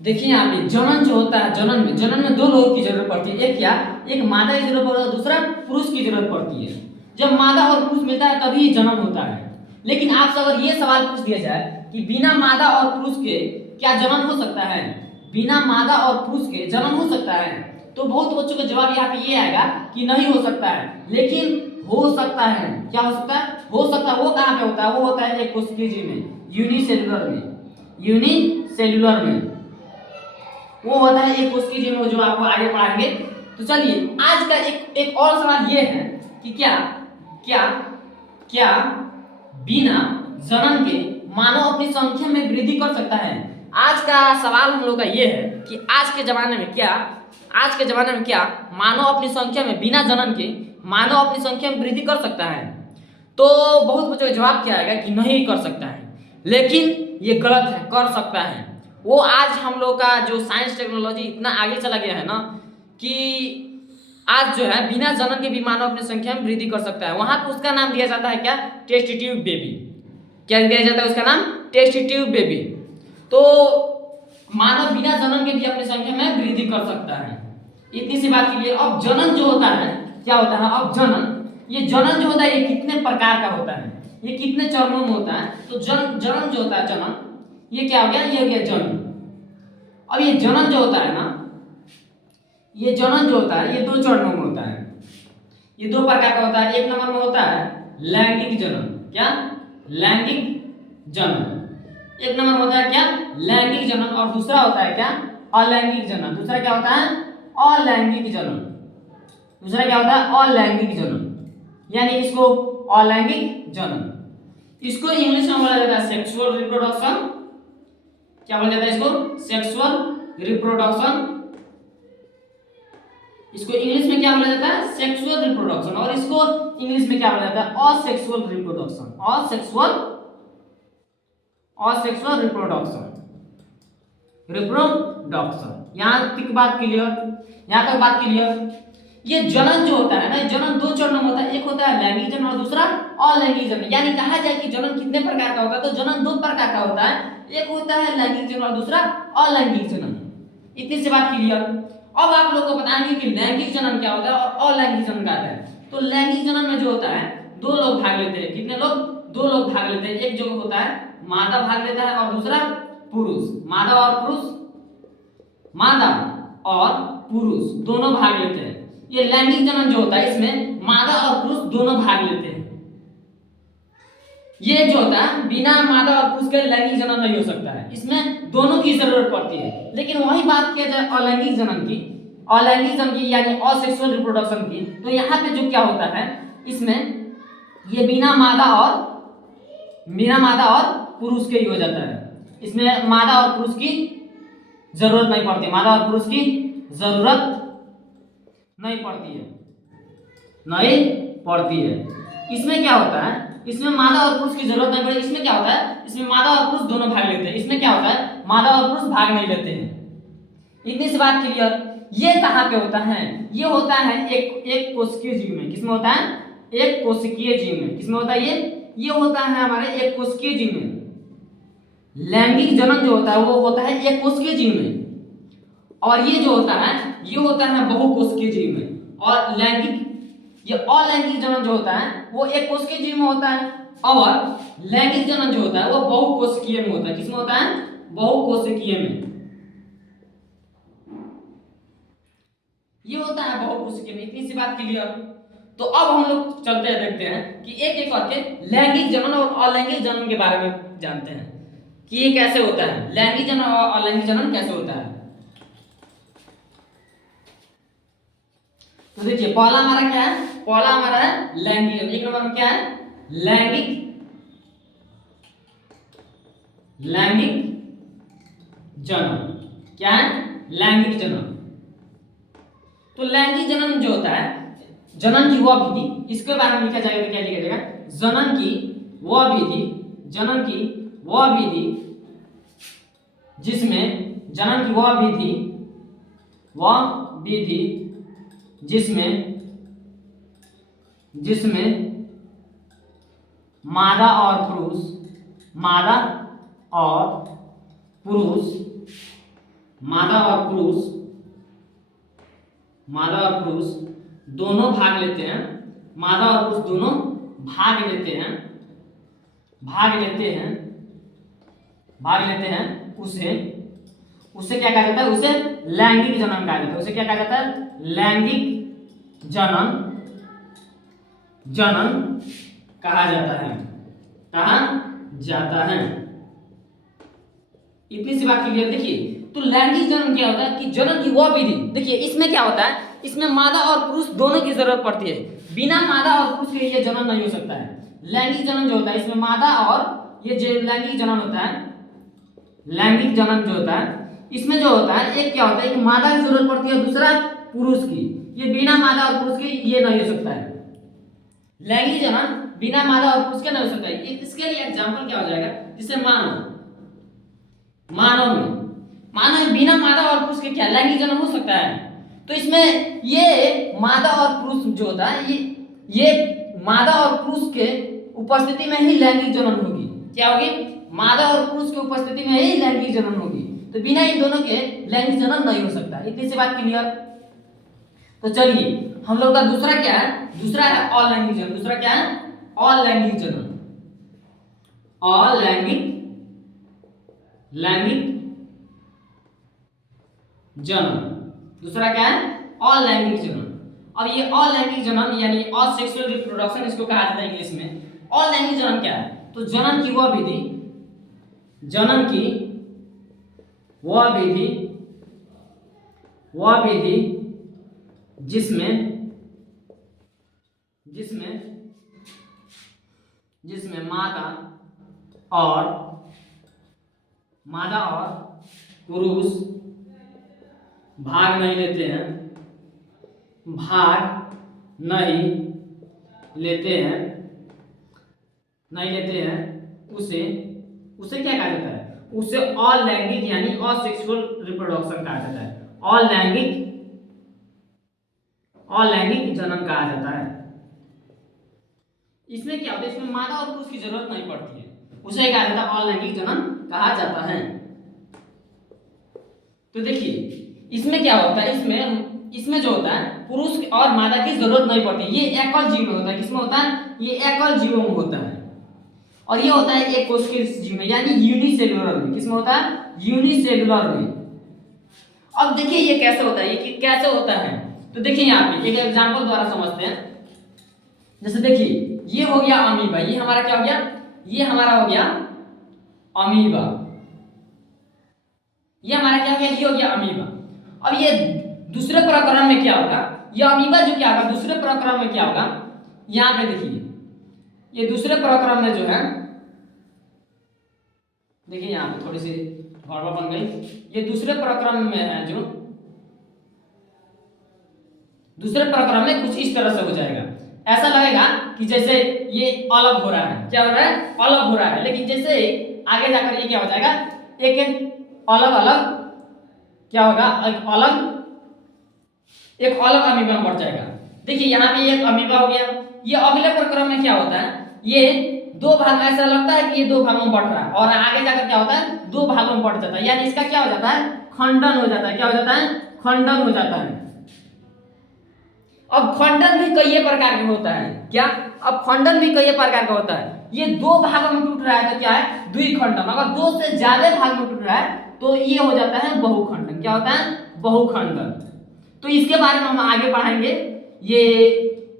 देखिए यहाँ पे जनन जो होता है, जनन में दो लोगों की जरूरत पड़ती है। एक क्या, एक मादा की जरूरत पड़ती है, दूसरा पुरुष की जरूरत पड़ती है। जब मादा और पुरुष मिलता है तभी जनन होता है। लेकिन आपसे अगर ये सवाल पूछ दिया जाए कि बिना मादा और पुरुष के क्या जनन हो सकता है, बिना मादा और पुरुष के जनन हो सकता है, तो बहुत बच्चों का जवाब यहाँ पे ये आएगा कि नहीं हो सकता है। लेकिन हो सकता है। क्या हो सकता है? हो सकता है। वो कहाँ पे होता है? वो होता है एक कोशिकीय जीव में, यूनिसेल्युलर में। यूनिसेल्युलर में वो होता है एक कोशिकीय जीव में, जो आपको आगे पढ़ाएंगे। तो चलिए आज का एक और सवाल ये है कि क्या क्या क्या बिना जनन के मानव अपनी संख्या में वृद्धि कर सकता है? आज का सवाल हम लोग का ये है कि आज के जमाने में क्या मानव अपनी संख्या में बिना जनन के मानव अपनी संख्या में वृद्धि कर सकता है? तो बहुत बच्चों का जवाब क्या आएगा कि नहीं कर सकता है। लेकिन ये गलत है, कर सकता है। वो आज हम लोग का जो साइंस टेक्नोलॉजी इतना आगे चला गया है ना, कि आज जो है बिना जनन के भी मानव अपनी संख्या में वृद्धि कर सकता है। वहां पर उसका नाम दिया जाता है क्या? Test tube baby. क्या दिया जाता है उसका नाम? Test tube baby. तो मानव बिना जनन के भी अपनी संख्या में वृद्धि कर सकता है। इतनी सी बात के लिए अब जनन जो होता है क्या होता है? अब जनन, ये जनन जो होता है ये कितने प्रकार का होता है, ये कितने चरणों में होता है? तो जनन जो होता है, जनन, ये क्या हो गया? ये हो गया जनन। अब ये जनन जो होता है ना, ये जनन जो होता है ये दो चरणों में होता है। ये दो प्रकार का होता है। एक नंबर में होता है लैंगिक जनन। क्या? लैंगिक जनन। एक नंबर होता है क्या? लैंगिक जनन। और दूसरा होता है क्या? अलैंगिक जनन। दूसरा क्या होता है? अलैंगिक जनन। दूसरा क्या होता है? अलैंगिक जनन। यानी इसको अलैंगिक जनन, इसको इंग्लिश में बोला जाता है सेक्सुअल रिप्रोडक्शन। क्या बोला जाता है इसको? Sexual reproduction. इसको इंग्लिश में क्या बोला जाता है? Sexual reproduction. और इसको इंग्लिश में क्या बोला जाता है? Asexual reproduction. Asexual reproduction. यहां तक बात क्लियर। ये जनन जो होता है ना, जनन दो चरणों में होता है। एक होता है लैंगिक जनन और दूसरा अलैंगिक जनन। यानी कहा जाए कि जनन कितने प्रकार का होता है, तो जनन दो प्रकार का होता है। एक होता है लैंगिक जनन और दूसरा अलैंगिक जनन। इतनी सी बात क्लियर। अब आप लोगों को बताएंगे कि लैंगिक जनन क्या होता है और अलैंगिक जनन क्या होता है। तो लैंगिक जनन में जो होता है दो लोग भाग लेते हैं। कितने लोग? दो लोग भाग लेते हैं। एक जो होता है मादा भाग लेता है और दूसरा पुरुष। मादा और पुरुष दोनों भाग लेते हैं। ये लैंगिक जनन जो होता है इसमें मादा और पुरुष दोनों भाग लेते हैं। ये जो होता है बिना मादा और पुरुष के लैंगिक जनन नहीं हो सकता है, इसमें दोनों की जरूरत पड़ती है। लेकिन वही बात किया जाए अलैंगिक जनन की यानी असेक्सुअल रिप्रोडक्शन की, तो यहाँ पे जो क्या होता है इसमें ये बिना मादा और पुरुष के ही हो जाता है। इसमें मादा और पुरुष की जरूरत नहीं पड़ती। मादा और पुरुष की जरूरत नहीं पड़ती है। इसमें क्या होता है? इसमें मादा और पुरुष की जरूरत नहीं पड़ती। इसमें क्या होता है? इसमें मादा और पुरुष दोनों भाग लेते हैं। इसमें क्या होता है? मादा और पुरुष भाग नहीं लेते हैं। इतनी सी बात क्लियर। ये कहाँ पे होता है? ये होता है एक कोशिकीय जीव में। किसमें होता है? एक कोशिकीय जीव में। किसमें होता है ये होता है हमारे एक कोशिकीय जीव में। लैंगिक जनन जो होता है वो होता है एक कोशिकीय जीव में, और ये जो होता है ये होता है बहुकोशिकीय जीव में। और ये अलैंगिक जनन जो होता है वो एक कोशिकीय जीव में होता है, और लैंगिक जनन जो होता है वो बहुकोशिकीय में होता है। किसमें होता है? बहुकोशिकीय में। ये होता है बहुकोशिकीय में। इतनी सी बात क्लियर। तो अब हम लोग चलते हैं, देखते हैं कि एक एक करके लैंगिक जनन और अलैंगिक जनन के बारे में जानते हैं कि ये कैसे होता है। लैंगिक जनन और अलैंगिक जनन कैसे होता है। तो देखिए पहला हमारा क्या है? पहला हमारा है लैंगिक। एक नंबर में क्या है? लैंगिक जनन। क्या है? लैंगिक जनन। तो लैंगिक जनन जो होता है, जनन की वह विधि, इसके बारे में लिखा जाएगा तो क्या लिखा जाएगा? जनन की वह विधि जिसमें जिसमें मादा और पुरुष मादा और पुरुष दोनों भाग लेते हैं, मादा और पुरुष दोनों भाग लेते हैं उसे क्या कहा जाता है? उसे लैंगिक जनन कहा जाता है। उसे क्या कहा जाता है? लैंगिक जनन कहा जाता है। इतनी सी बात क्लियर। देखिए, तो लैंगिक जनन क्या होता है कि जनन की वह विधि, देखिए इसमें क्या होता है, इसमें मादा और पुरुष दोनों की जरूरत पड़ती है। बिना मादा और पुरुष के ये जनन नहीं हो सकता है। लैंगिक जनन जो होता है, इसमें मादा और ये जो लैंगिक जनन होता है, लैंगिक जनन जो होता है, इसमें जो होता है, एक क्या होता है, एक मादा की जरूरत पड़ती है, दूसरा पुरुष की। ये बिना मादा और पुरुष के ये नहीं हो सकता है। लैंगिक जनन बिना मादा और पुरुष के नहीं हो सकता है। इसके लिए एग्जांपल क्या हो जाएगा? जैसे मानव में बिना मादा और पुरुष के क्या लैंगिक जनन हो सकता है? तो इसमें ये मादा और पुरुष जो होता है, ये मादा और पुरुष के उपस्थिति में ही लैंगिक जनन होगी। क्या होगी? मादा और पुरुष की उपस्थिति में ही लैंगिक जनन होगी। तो बिना इन दोनों के लैंगिक जनन नहीं हो सकता। इतनी सी बात क्लियर। तो चलिए, हम लोग का दूसरा क्या है? दूसरा है अलैंगिक जनन। दूसरा क्या है? अलैंगिक जनन। लैंगिक जनन। दूसरा क्या है? अलैंगिक जनन। अब ये अलैंगिक जनन यानी असेक्सुअल रिप्रोडक्शन इसको कहा जाता है इंग्लिश में। अलैंगिक जनन क्या है? तो जनन की वह विधि जिसमें मादा और पुरुष भाग नहीं लेते हैं, उसे क्या कहा जाता है? उसे अलैंगिक यानी असेक्सुअल रिप्रोडक्शन कहा जाता है। अलैंगिक जनन कहा जाता है। इसमें क्या होता है? इसमें मादा और पुरुष की जरूरत नहीं पड़ती है, उसे कहा जाता है अलैंगिक जनन कहा जाता है। तो देखिए, इसमें क्या होता है? इसमें जो होता है, पुरुष और मादा की जरूरत नहीं पड़ती। ये एकल जीव में होता है। किसमें होता है? ये एकल जीवों में होता है। और ये होता है एक कोशिकीय जीव में यानी यूनिसेलुलर में। किसमें होता है? यूनिसेलुलर में। अब देखिए ये कैसे होता है, ये कैसे होता है? तो देखिए यहाँ पे एक एग्जांपल द्वारा समझते हैं। जैसे देखिए, ये हो गया अमीबा। ये हमारा क्या हो गया? ये हमारा हो गया अमीबा। ये हमारा क्या हो गया? ये हो गया अमीबा। अब ये दूसरे प्रकरण में क्या होगा? ये अमीबा जो क्या होगा दूसरे प्रकरण में क्या होगा? यहाँ पे देखिए, ये दूसरे प्रकरण में जो है, देखिए यहाँ पे थोड़ी सी गड़बड़ बन गई। ये दूसरे प्रकरण में है, जो दूसरे प्रकरण में कुछ इस तरह से हो जाएगा। ऐसा लगेगा कि जैसे ये अलग हो रहा है। क्या हो रहा है? अलग हो रहा है। लेकिन जैसे आगे जाकर ये क्या हो जाएगा? एक अलग क्या होगा? एक अलग अमीबा बढ़ जाएगा। देखिए यहाँ पे एक अमीबा हो गया। ये अगले प्रकरण में क्या होता है? ये दो भाग, ऐसा लगता है कि ये दो भागों में बढ़ रहा है, और आगे जाकर क्या होता है? दो भागों में बढ़ जाता है। यानी इसका क्या हो जाता है? खंडन हो जाता है। क्या हो जाता है? खंडन हो जाता है। अब खंडन भी कई प्रकार का होता है। क्या? अब खंडन भी कई प्रकार का होता है। ये दो भागों में टूट रहा है तो क्या है? द्विखंडन। अगर दो से ज्यादा भाग में टूट रहा है तो ये हो जाता है बहुखंडन। क्या होता है? बहुखंडन। तो इसके बारे में हम आगे पढ़ाएंगे, ये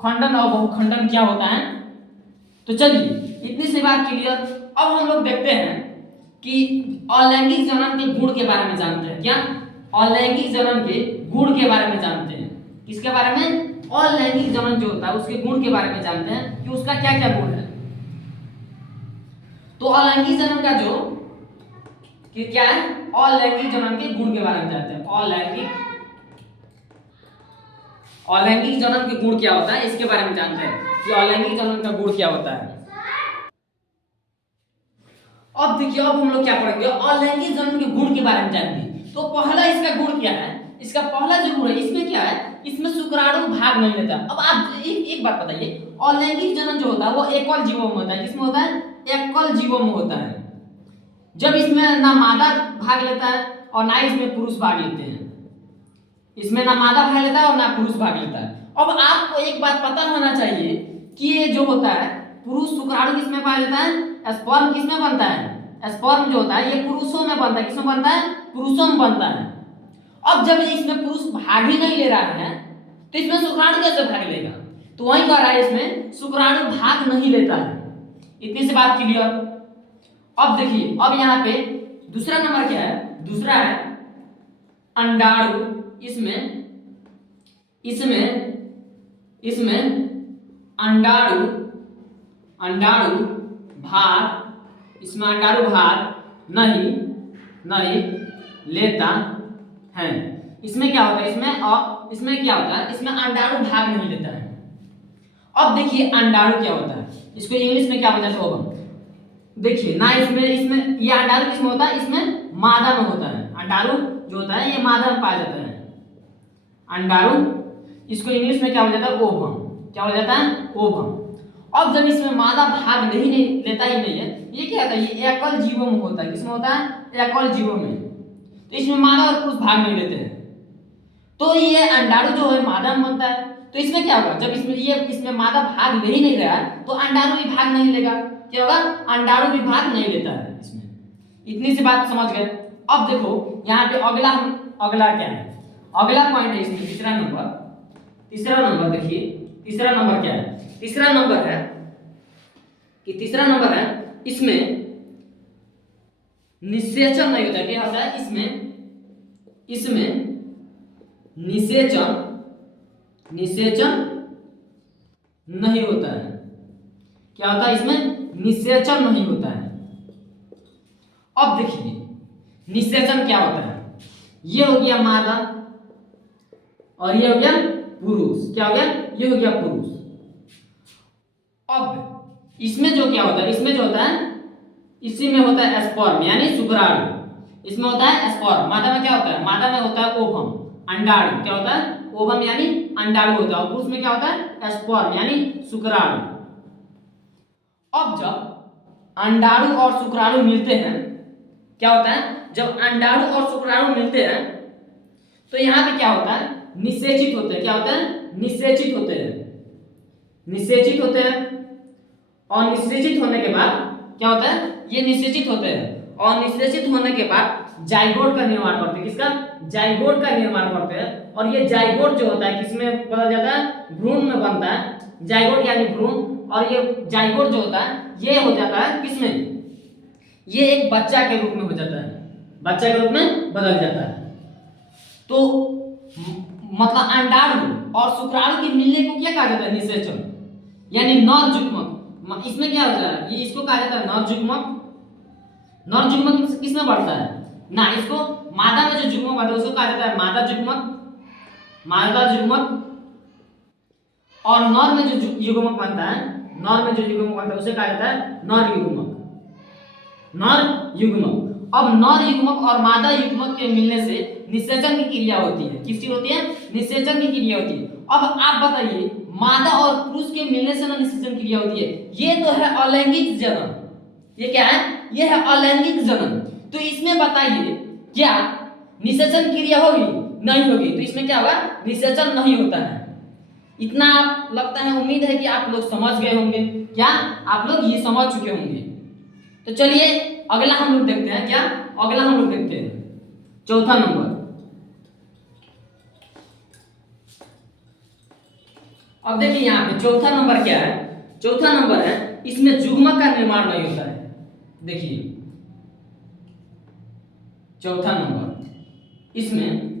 खंडन और बहुखंडन क्या होता है। तो चलिए, इतनी सी बात क्लियर। अब हम लोग देखते हैं कि अलैंगिक जनन के गुण के बारे में जानते हैं। क्या? अलैंगिक जनन के गुण के बारे में जानते हैं। किसके बारे में? अलैंगिक जनन जो होता है उसके गुण के बारे में जानते हैं कि उसका क्या क्या गुण है। तो अलैंगिक जनन का जो कि क्या है? अलैंगिक जनन के गुण के बारे में जानते हैं। अलैंगिक जनन के गुण क्या होता है, इसके बारे में जानते हैं कि अलैंगिक जनन का गुण क्या होता है। अब देखिए, अब हम लोग क्या पढ़ेंगे? अलैंगिक जनन के गुण के बारे में जानेंगे। तो पहला इसका गुण क्या है? इसका पहला जो गुण है, इसमें क्या है? इसमें शुक्राणु भाग नहीं लेता। अब आप एक बात बताइए, अलैंगिक जनन जो होता है वो एकल जीवों में होता है। किसमें होता है? एकल जीवों में होता है। जब इसमें ना मादा भाग लेता है और ना ही इसमें पुरुष भाग लेते हैं। इसमें ना मादा भाग लेता है और ना पुरुष भाग लेता है। अब आपको एक बात पता होना चाहिए कि ये जो होता है पुरुष शुक्राणु किसमें पाया जाता है, स्पर्म किसमें बनता है, स्पर्म जो होता है ये पुरुषों में बनता है। किसमें बनता है, पुरुषों में बनता है। अब जब इसमें पुरुष भाग ही नहीं ले रहा है तो इसमें शुक्राणु कैसे भाग लेगा, तो वही कह रहा है इसमें शुक्राणु भाग नहीं लेता है। इतनी सी बात क्लियर। अब देखिए अब यहाँ पे दूसरा नंबर क्या है, दूसरा है अंडाणु। इसमें इसमें इसमें अंडाणु अंडाणु भाग, इसमें अंडाणु भाग नहीं लेता है। इसमें क्या होता है, इसमें क्या होता है, इसमें अंडाणु भाग नहीं लेता है। अब देखिए अंडाणु क्या होता है, इसको इंग्लिश में क्या बोलते हैं, ओवम। देखिए ना इसमें ये अंडाणु किसमें होता है, इसमें मादा में होता है। अंडाणु जो होता है ये मादा में पाया जाता है अंडाणु। इसको इंग्लिश में क्या बोला जाता है, ओवम। क्या बोला जाता है, ओवम। अब जब इसमें मादा भाग नहीं लेता ही नहीं है, ये क्या होता है, ये एकल जीवों में होता है। किसमें होता है, एकल जीवों में। तो इसमें मादा और पुरुष भाग नहीं लेते हैं, तो ये अंडाणु जो है मादा में बनता है। तो इसमें क्या होगा, जब इसमें मादा भाग ले ही नहीं रहा है तो अंडाणु भी भाग नहीं लेगा। क्या होगा, अंडाणु भी भाग नहीं लेता है इसमें। इतनी सी बात समझ गए। अब देखो यहाँ पे अगला क्या है, अगला पॉइंट है इसमें तीसरा नंबर। देखिए तीसरा नंबर क्या है, तीसरा नंबर है इसमें निषेचन नहीं होता है। क्या होता है, इसमें निषेचन नहीं होता है। क्या होता है, इसमें निषेचन नहीं होता है। अब देखिए निषेचन क्या होता है, ये हो गया मादा और ये हो गया पुरुष। क्या हो गया, ये हो गया पुरुष। अब इसमें जो क्या होता है, इसमें जो होता है, इसी में होता है स्पर्म यानी शुक्राणु। इसमें होता है स्पर्म। मादा में क्या होता है, मादा में होता है ओवम, अंडाणु। क्या होता है, ओवम यानी अंडाणु होता है। और पुरुष में क्या होता है, स्पर्म यानी शुक्राणु। अब जब अंडाणु और शुक्राणु मिलते हैं, क्या होता है, जब अंडाणु और शुक्राणु मिलते हैं तो यहाँ पे क्या होता है, निषेचित होते हैं। क्या होता है, निषेचित होते हैं। और निषेचित होने के बाद क्या होता है, ये निषेचित होते हैं और निषेचित होने के बाद जाइगोट का निर्माण करते हैं। किसका, जाइगोट का निर्माण करते हैं। और ये जाइगोट जो होता है किसमें बदल जाता है, भ्रूण में बनता है। जाइगोट यानी भ्रूण। और ये जाइगोट जो होता है ये हो जाता है किसमें, ये एक बच्चा के रूप में हो जाता है, बच्चा के रूप में बदल जाता है। तो मतलब अंडाणु और शुक्राणु के मिलने को क्या कहा जाता है, निषेचन यानी नर युग्मक। इसमें क्या होता है, ये इसको कहा जाता है नर युग्मक। नर युग्मक किसमें बढ़ता है ना, इसको मादा में जो युग्मक बनता है उसको कहा जाता है मादा युग्मक। और नर में जो युग्मक बनता है, उसे कहा जाता है नर युग्मक। अब नर युग्मक और मादा युग्मक के मिलने से निषेचन की क्रिया होती है। किसकी होती है, निषेचन की क्रिया होती है। अब आप बताइए, मादा और पुरुष के मिलने से ना निषेचन क्रिया होती है, ये तो है अलैंगिक जन्म। ये क्या है, ये है अलैंगिक जन्म। तो इसमें बताइए क्या निषेचन क्रिया होगी, नहीं होगी। तो इसमें क्या होगा, निषेचन नहीं होता है। इतना आप लगता है, उम्मीद है कि आप लोग समझ गए होंगे। क्या आप लोग ये समझ चुके होंगे। तो चलिए अगला हम लोग देखते हैं। क्या अगला हम लोग देखते हैं, चौथा नंबर। अब देखिए यहाँ पे चौथा नंबर क्या है, चौथा नंबर है इसमें युग्मक का निर्माण नहीं होता है। देखिए चौथा नंबर, इसमें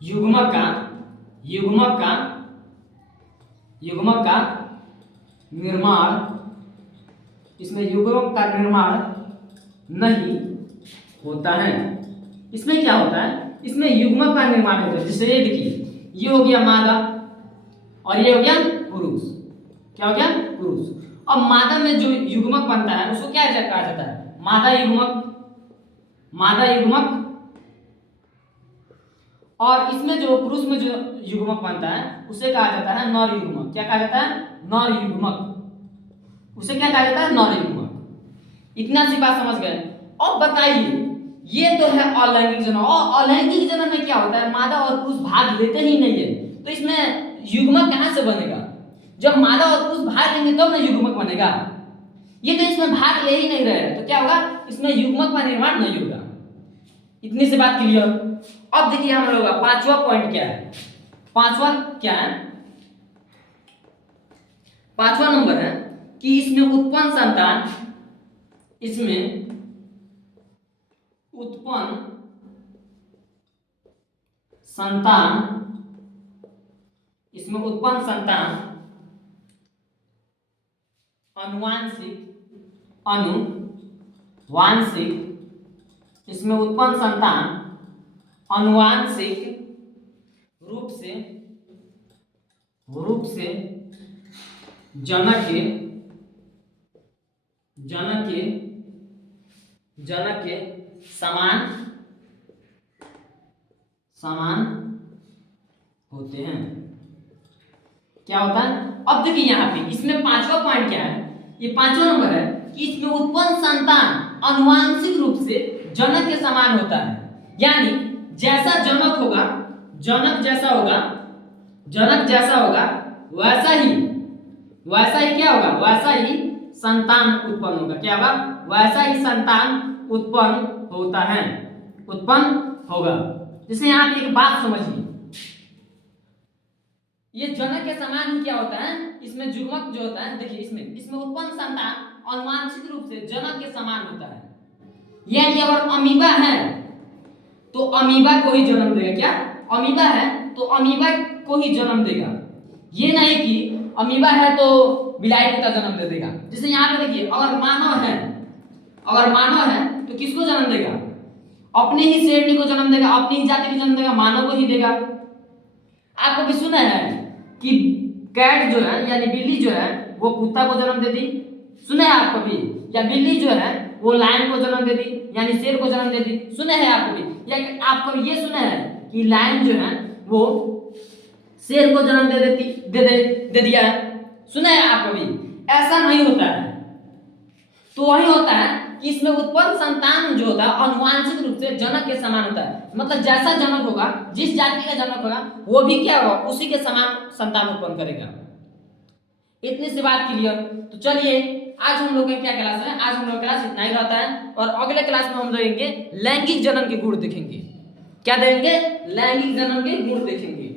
युग्मक का निर्माण, इसमें युग्मक का निर्माण नहीं होता है। इसमें क्या होता है, इसमें युग्मक का निर्माण होता है। जैसे ये देखिए, ये हो गया मादा और ये हो गया पुरुष। क्या हो गया, पुरुष। अब मादा में जो युग्मक बनता है उसको क्या कहा जाता है, मादा युग्मक। और इसमें जो पुरुष में जो युग्मक बनता है उसे कहा जाता है नर युग्मक। क्या कहा जाता है, नर युग्मक। उसे क्या कहा जाता है, नर युग्मक। इतना सी बात समझ गए। अब बताइए, ये तो है अलैंगिक जनन, और अलैंगिक जनन में क्या होता है, मादा और पुरुष भाग लेते ही नहीं है, तो इसमें युग्मक कहां से बनेगा? जब मादा और पुरुष भाग लेंगे तब ना युग्मक बनेगा। ये तो इसमें भाग ले ही नहीं रहे हैं, तो क्या होगा, इसमें युग्मक का निर्माण नहीं होगा। इतनी सी बात क्लियर। अब देखिए हम लोग का पांचवा पॉइंट क्या है, पांचवा क्या है, पांचवा नंबर है कि इसमें उत्पन्न संतान, इसमें उत्पन्न संतान, इसमें उत्पन्न संतान अनुवांशिक, इसमें उत्पन्न संतान अनुवांशिक रूप से जनक के समान होते हैं। क्या होता है? अब देखिए यहाँ पे इसमें पांचवा पॉइंट क्या है, ये पांचवा नंबर है कि इसमें उत्पन्न संतान अनुवांशिक रूप से जनक के समान होता है। यानी जैसा जनक होगा, जनक जैसा होगा वैसा ही क्या होगा, वैसा ही संतान उत्पन्न होगा। क्या होगा? वैसा ही संतान उत्पन्न होगा। जैसे यहाँ पे एक बात समझिए, ये जनक के समान ही क्या होता है, इसमें युग्मक जो होता है, देखिए इसमें उत्पन्न संतान अनुवांशिक रूप से जनक के समान होता है। यानी अगर अमीबा है तो अमीबा को ही जन्म देगा। क्या? अमीबा है तो अमीबा को ही जन्म देगा। ये नहीं कि अमीबा है तो बिलाई का जन्म दे देगा। जैसे यहाँ पे देखिए, अगर मानव है तो किसको जन्म देगा? अपने ही श्रेणी को जन्म देगा, अपनी ही जाति को जन्म देगा, मानव को ही देगा। आपको भी सुना है कि कैट जो है यानी बिल्ली जो है वो कुत्ता को जन्म दे दी, सुना है आप कभी? या बिल्ली जो है वो लायन को जन्म दे दी यानी शेर को जन्म दे दी, सुना है आप कभी? या आपको ये सुना है कि लायन जो है वो शेर को जन्म दे दिया है, सुना है आप कभी? ऐसा नहीं होता है। तो वही होता है कि इसमें उत्पन्न संतान जो होता है अनुवांशिक रूप से जनक के समान होता है। मतलब जैसा जनक होगा, जिस जाति का जनक होगा, वो भी क्या होगा, उसी के समान संतान उत्पन्न करेगा। इतनी सी बात क्लियर। तो चलिए आज हम लोग का क्या क्लास है, आज हम लोग का क्लास इतना ही रहता है, और अगले क्लास में हम देखेंगे लैंगिक जनन के गुण देखेंगे। क्या देखेंगे? लैंगिक जनन के गुण देखेंगे।